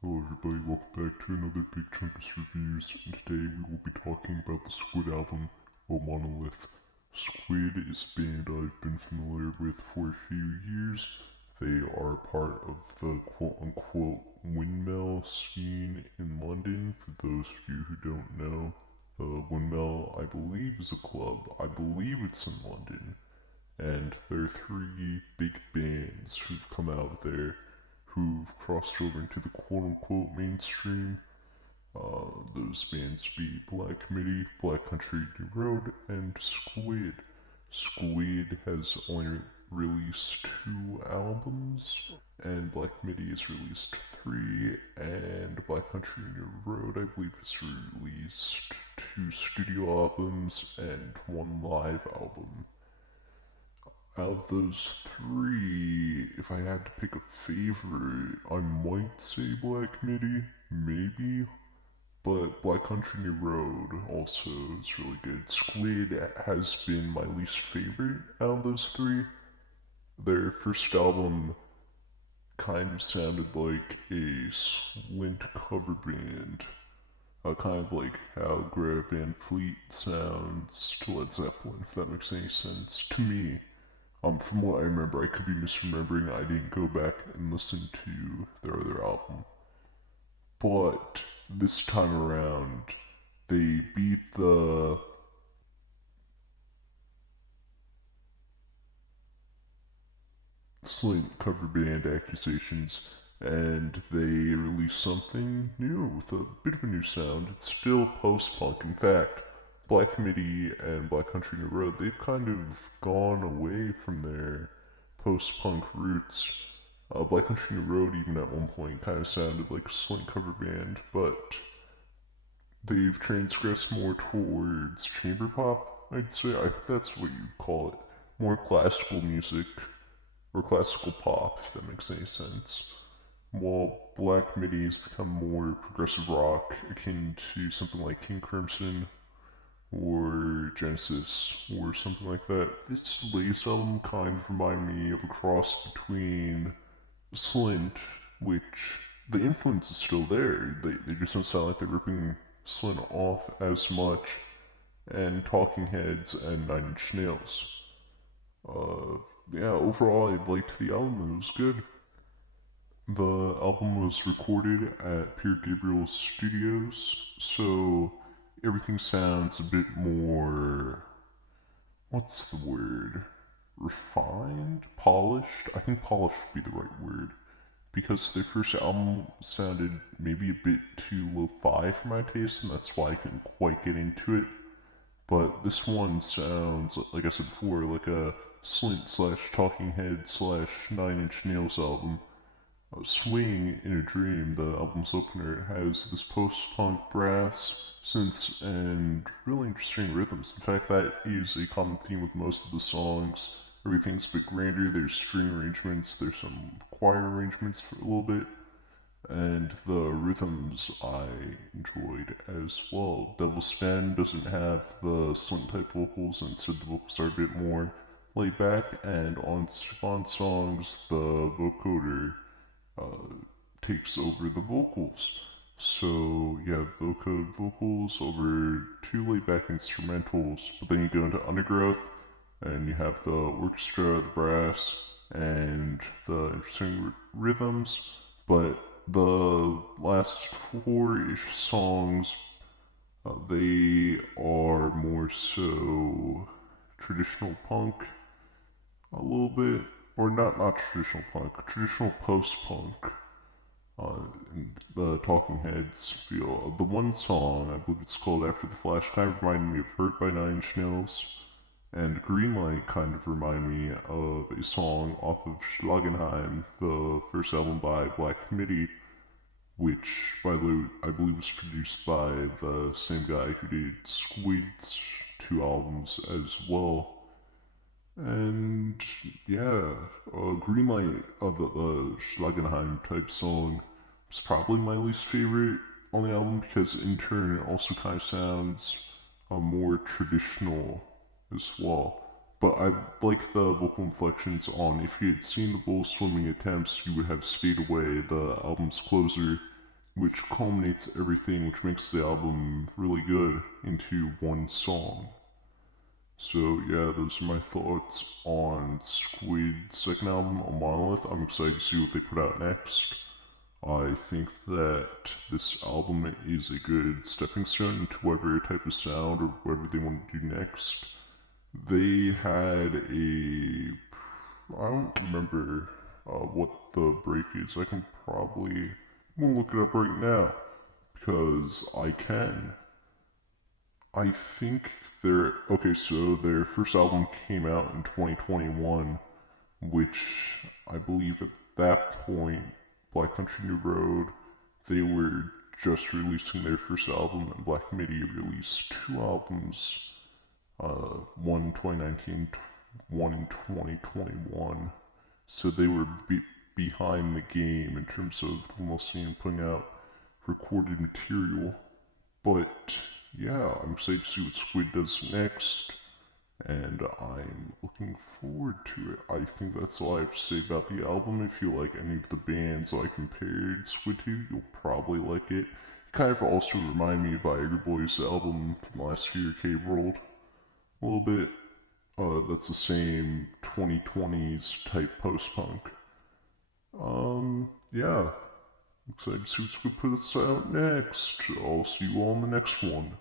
Hello everybody, welcome back to another Big Chungus Reviews, and today we will be talking about the Squid album, Monolith. Squid is a band I've been familiar with for a few years. They are part of the quote-unquote windmill scene in London. For those of you who don't know, the windmill, I believe, is a club. I believe it's in London. And there are three big bands who've come out there who've crossed over into the quote-unquote mainstream. Those bands be Black Committee, Black Country New Road, and Squid. Squid has only released 2 albums, and Black Committee has released 3, and Black Country New Road, I believe, has released 2 studio albums and 1 live album. Out of those 3, if I had to pick a favorite, I might say Black Committee, maybe, but Black Country New Road also is really good. Squid has been my least favorite out of those 3. Their first album kind of sounded like a Slint cover band, kind of like how Greta Van Fleet sounds to Led Zeppelin, if that makes any sense to me. From what I remember, I could be misremembering. I didn't go back and listen to their other album. But this time around, they beat the Slint cover band accusations, and they released something new with a bit of a new sound. It's still post-punk. In fact, Black Committee and Black Country New Road, they've kind of gone away from their post-punk roots. Black Country New Road, even at one point, kind of sounded like a Slint cover band, but they've transgressed more towards chamber pop, I'd say. I think that's what you'd call it. More classical music, or classical pop, if that makes any sense. While Black Committee has become more progressive rock, akin to something like King Crimson, or Genesis, or something like that. This latest album kind of reminded me of a cross between Slint, which the influence is still there. They just don't sound like they're ripping Slint off as much, and Talking Heads and Nine Inch Nails. Yeah, overall I liked the album. It was good. The album was recorded at Peter Gabriel Studios, so everything sounds a bit more, what's the word, refined? Polished? I think polished would be the right word, because their first album sounded maybe a bit too lo-fi for my taste, and that's why I couldn't quite get into it. But this one sounds, like I said before, like a Slint / Talking Head / Nine Inch Nails album. Swing in a Dream, the album's opener, has this post-punk brass, synths, and really interesting rhythms. In fact, that is a common theme with most of the songs. Everything's a bit grander, there's string arrangements, there's some choir arrangements for a little bit, and the rhythms I enjoyed as well. Devil's Den doesn't have the Slint-type vocals, and instead the vocals are a bit more laid back, and on songs, the vocoder takes over the vocals. So you have vocode vocals over 2 laid back instrumentals, but then you go into Undergrowth, and you have the orchestra, the brass, and the interesting rhythms. But the last 4-ish songs, they are more so traditional punk, a little bit, or not traditional punk, traditional post-punk. The Talking Heads feel. The one song, I believe it's called After the Flash, kind of reminded me of Hurt by Nine Inch Nails, and Greenlight kind of reminded me of a song off of Schlagenheim, the first album by Black Committee, which, by the way, I believe was produced by the same guy who did Squid's 2 albums as well. And yeah, Greenlight, the Schlagenheim type song, was probably my least favorite on the album because in turn it also kind of sounds more traditional as well. But I like the vocal inflections on If You Had Seen the Bull Swimming Attempts, You Would Have Stayed Away, the album's closer. which culminates everything, which makes the album really good, into one song. So yeah, those are my thoughts on Squid's second album, on Monolith. I'm excited to see what they put out next. I think that this album is a good stepping stone into whatever type of sound or whatever they want to do next. They had I don't remember what the break is. I'm gonna look it up right now because I can. I think so their first album came out in 2021, which I believe at that point, Black Country New Road, they were just releasing their first album, and Black Midi released two albums, one in 2019, one in 2021. So they were behind the game in terms of mostly putting out recorded material. But yeah, I'm excited to see what Squid does next, and I'm looking forward to it. I think that's all I have to say about the album. If you like any of the bands I compared Squid to, you'll probably like it. It kind of also reminded me of Viagra Boys' album from last year, Cave World, a little bit. That's the same 2020s type post-punk. Yeah. Excited to see what Squid puts out next. I'll see you all in the next one.